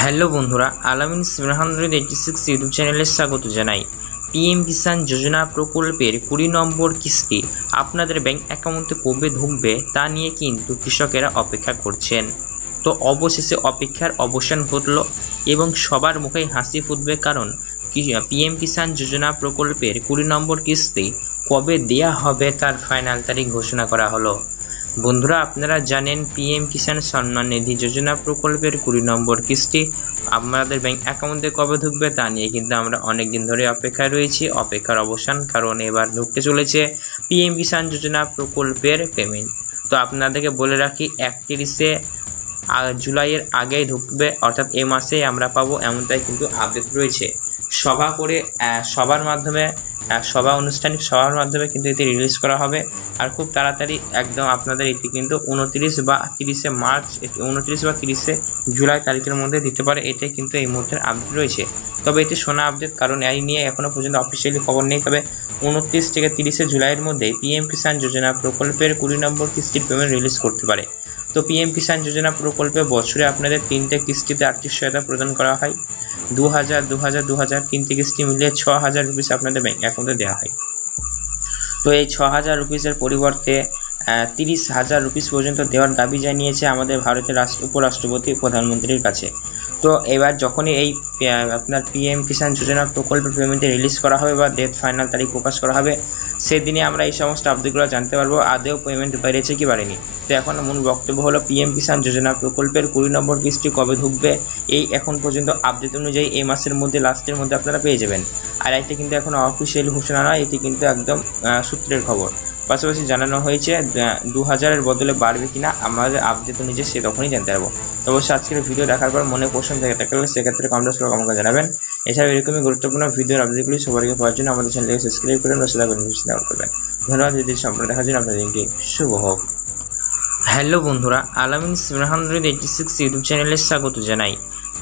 Hello বন্ধুরা, আলামিন 786 YouTube চ্যানেলে স্বাগত জানাই। পিএম কিষাণ যোজনা প্রকল্পের 20 নম্বর কিস্তি আপনাদের ব্যাংক অ্যাকাউন্টে কবে ঢুকবে তা নিয়ে কিন্তু কৃষকেরা অপেক্ষা করছেন। তো অবশেষে অপেক্ষার অবসান ঘটল এবং সবার মুখেই হাসি ফুটবে, কারণ পিএম কিষাণ যোজনা প্রকল্পের 20 নম্বর কিস্তি কবে দেয়া হবে তার ফাইনাল তারিখ ঘোষণা করা হলো। বন্ধুরা, আপনারা জানেন পিএম কিষাণ সম্মান নিধি যোজনা প্রকল্পের 20 নম্বর কিস্তি আপনাদের ব্যাংক অ্যাকাউন্টে কবে ঢুকবে তা নিয়ে কিন্তু আমরা অনেক দিন ধরে অপেক্ষায় রয়েছি। অপেক্ষার অবসান, কারণ এবার ঢুকতে চলেছে পিএম কিষাণ যোজনা প্রকল্পের পেমেন্ট। তো আপনাদেরকে বলে রাখি, 31শে জুলাইয়ের আগেই ঢুকবে, অর্থাৎ এ মাসেই আমরা পাবো, এমনটাই কিন্তু আপডেট রয়েছে। সভা করে আনুষ্ঠানিক সভার মাধ্যমে কিন্তু এটি রিলিজ করা হবে। আর খুব তাড়াতাড়ি একদম আপনাদের এটি কিন্তু 29 বা 30শে মার্চ, 29 বা 30শে জুলাই তারিখের মধ্যে দিতে পারে, এটাই কিন্তু এই মুহূর্তের আপডেট রয়েছে। তবে এটি শোনা আপডেট, কারণ এই নিয়ে এখনও পর্যন্ত অফিসিয়ালি খবর নেই। তবে 29 থেকে 30শে জুলাইয়ের মধ্যে পিএম কিষাণ যোজনা প্রকল্পের 20 নম্বর কিস্তির পেমেন্ট রিলিজ করতে পারে। তো পিএম কিষাণ যোজনা প্রকল্পে বছরে আপনাদের 3টে কিস্তিতে আর্থিক সহায়তা প্রদান করা হয়। 2000, 2000, 2000 3টে কিস্তি মিলিয়ে 6000 রুপিস আপনাদের ব্যাংক অ্যাকাউন্টে দেওয়া হয়। তো এই 6000 রুপিসের পরিবর্তে 30,000 রুপিস পর্যন্ত দেওয়ার দাবি জানিয়েছে আমাদের ভারতের উপরাষ্ট্রপতি প্রধানমন্ত্রীর কাছে। তো এবার যখনই এই আপনার পিএম কিষাণ যোজনা প্রকল্পের পেমেন্টে রিলিজ করা হবে বা ডেট ফাইনাল তারিখ প্রকাশ করা হবে, সেদিনে আমরা এই সমস্ত আপডেটগুলো জানতে পারবো আদেও পেমেন্ট বেড়েছে কি বাড়েনি। তো এখন মূল বক্তব্য হলো পিএম কিষাণ যোজনা প্রকল্পের 20 নম্বর কিস্তি কবে ঢুকবে, এই এখন পর্যন্ত আপডেট অনুযায়ী এই মাসের মধ্যে, লাস্টের মধ্যে আপনারা পেয়ে যাবেন। আর এটা কিন্তু এখন অফিসিয়াল ঘোষণা নয়, এটি কিন্তু একদম সূত্রের খবর। পাশাপাশি জানানো হয়েছে 2000-এর বদলে বাড়বে কিনা আমাদের আপডেট অনুযায়ী সে তখনই জানতে পারবো। তো অবশ্যই আজকের ভিডিও দেখার পর মনে প্রশ্ন থেকে থাকলে সেক্ষেত্রে কমেন্টস করে আমাকে জানাবেন। এছাড়াও এরকমই গুরুত্বপূর্ণ ভিডিওর আপডেটগুলি সবার আগে পাওয়ার জন্য আমাদের চ্যানেলকে সাবস্ক্রাইব করবেন বা সেটা বেনিফিট নেওয়া করবেন। ধন্যবাদ। যদি সম্পূর্ণ দেখার জন্য আপনাদের দিনটি শুভ হোক। হ্যালো বন্ধুরা, আলামিন 786 ইউটিউব চ্যানেলে স্বাগত জানাই।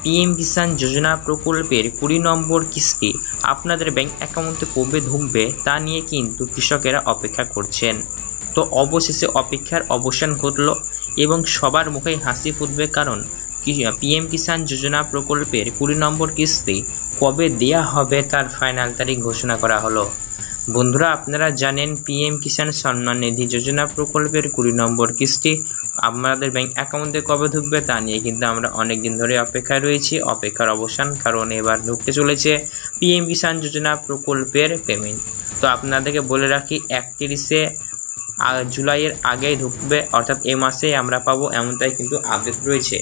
পিএম কিষাণ যোজনা প্রকল্পের 20 নম্বর কিস্তি আপনাদের ব্যাংক অ্যাকাউন্টে কবে ঢুকবে তা নিয়ে কিন্তু কৃষকেরা অপেক্ষা করছেন। তো অবশেষে অপেক্ষার অবসান ঘটল এবং সবার মুখেই হাসি ফুটবে, কারণ পিএম কিষাণ যোজনা প্রকল্পের 20 নম্বর কিস্তি কবে দেয়া হবে তার ফাইনাল তারিখ ঘোষণা করা হলো। বন্ধুরা, আপনারা জানেন পিএম কিষাণ সম্মান নিধি যোজনা প্রকল্পের 20 নম্বর কিস্তি আপনাদের ব্যাংক অ্যাকাউন্টে কবে ঢুকবে তা নিয়ে কিন্তু আমরা অনেক দিন ধরে অপেক্ষায় রয়েছি। অপেক্ষার অবসান, কারণ এবার ঢুকতে চলেছে পিএম কিষাণ যোজনা প্রকল্পের পেমেন্ট। তো আপনাদেরকে বলে রাখি, 31শে জুলাইয়ের আগেই ঢুকবে, অর্থাৎ এ মাসেই আমরা পাবো, এমনটাই কিন্তু আপডেট রয়েছে।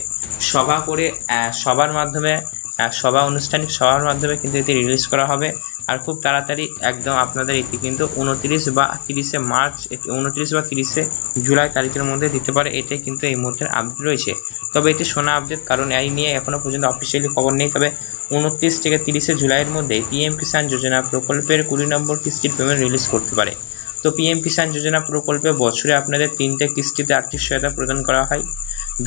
আনুষ্ঠানিক সভার মাধ্যমে কিন্তু এটি রিলিজ করা হবে। আর খুব তাড়াতাড়ি একদম আপনাদের এটি কিন্তু 29 বা 30শে মার্চ, 29 বা 30শে জুলাই তারিখের মধ্যে দিতে পারে, এটাই কিন্তু এই মুহূর্তের আপডেট রয়েছে। তবে এটি শোনা আপডেট, কারণ এই নিয়ে এখনও পর্যন্ত অফিসিয়ালি খবর নেই। তবে 29 থেকে 30শে জুলাইয়ের মধ্যে পিএম কিষাণ যোজনা প্রকল্পের 20 নম্বর কিস্তির পেমেন্ট রিলিজ করতে পারে। তো পিএম কিষাণ যোজনা প্রকল্পে বছরে আপনাদের 3টে কিস্তিতে আর্থিক সহায়তা প্রদান করা হয়।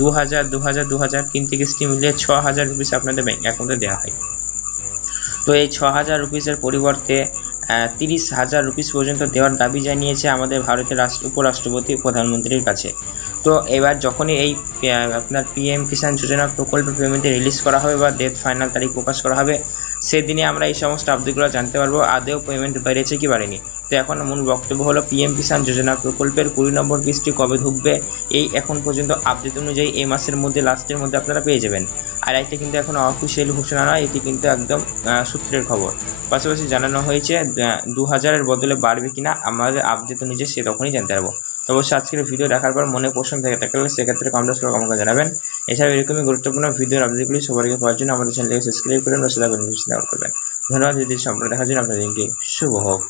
2000, 2000, 2000 3টে কিস্তি মিলিয়ে 6000 রুপিস আপনাদের ব্যাংক অ্যাকাউন্টে দেওয়া হয়। তো এই 6000 রুপিসের পরিবর্তে 30,000 রুপিস পর্যন্ত দেওয়ার দাবি জানিয়েছে আমাদের ভারতের উপরাষ্ট্রপতি প্রধানমন্ত্রীর কাছে। তো এবার যখনই এই আপনার পিএম কিষাণ যোজনা প্রকল্পের পেমেন্টে রিলিজ করা হবে বা ডেট ফাইনাল তারিখ প্রকাশ করা হবে, সেদিনে আমরা এই সমস্ত আপডেটগুলো জানতে পারবো আদেও পেমেন্ট বেড়েছে কি বাড়েনি। তো এখন মূল বক্তব্য হলো পিএম কিষাণ যোজনা প্রকল্পের 20 নম্বর কিস্তি কবে ঢুকবে, এই এখন পর্যন্ত আপডেট অনুযায়ী এই মাসের মধ্যে, লাস্টের মধ্যে আপনারা পেয়ে যাবেন। আর এটা কিন্তু এখন অফিসিয়াল ঘোষণা নয়, এটি কিন্তু একদম সূত্রের খবর। পাশাপাশি জানানো হয়েছে 2000-এর বদলে বাড়বে কিনা আমাদের আপডেট অনুযায়ী সে তখনই জানতে পারবো। তো অবশ্যই আজকের ভিডিও দেখার পর মনে প্রশ্ন থেকে থাকলে সেক্ষেত্রে কমেন্টস করে আমাকে জানাবেন। এছাড়াও এরকমই গুরুত্বপূর্ণ ভিডিওর আপডেটগুলি সবার আগে পাওয়ার জন্য আমাদের চ্যানেলকে সাবস্ক্রাইব করবেন বা সেটা বেনিফিট নেওয়া করবেন। ধন্যবাদ। যদি সম্পূর্ণ দেখার জন্য আপনাদের দিনটি শুভ হোক।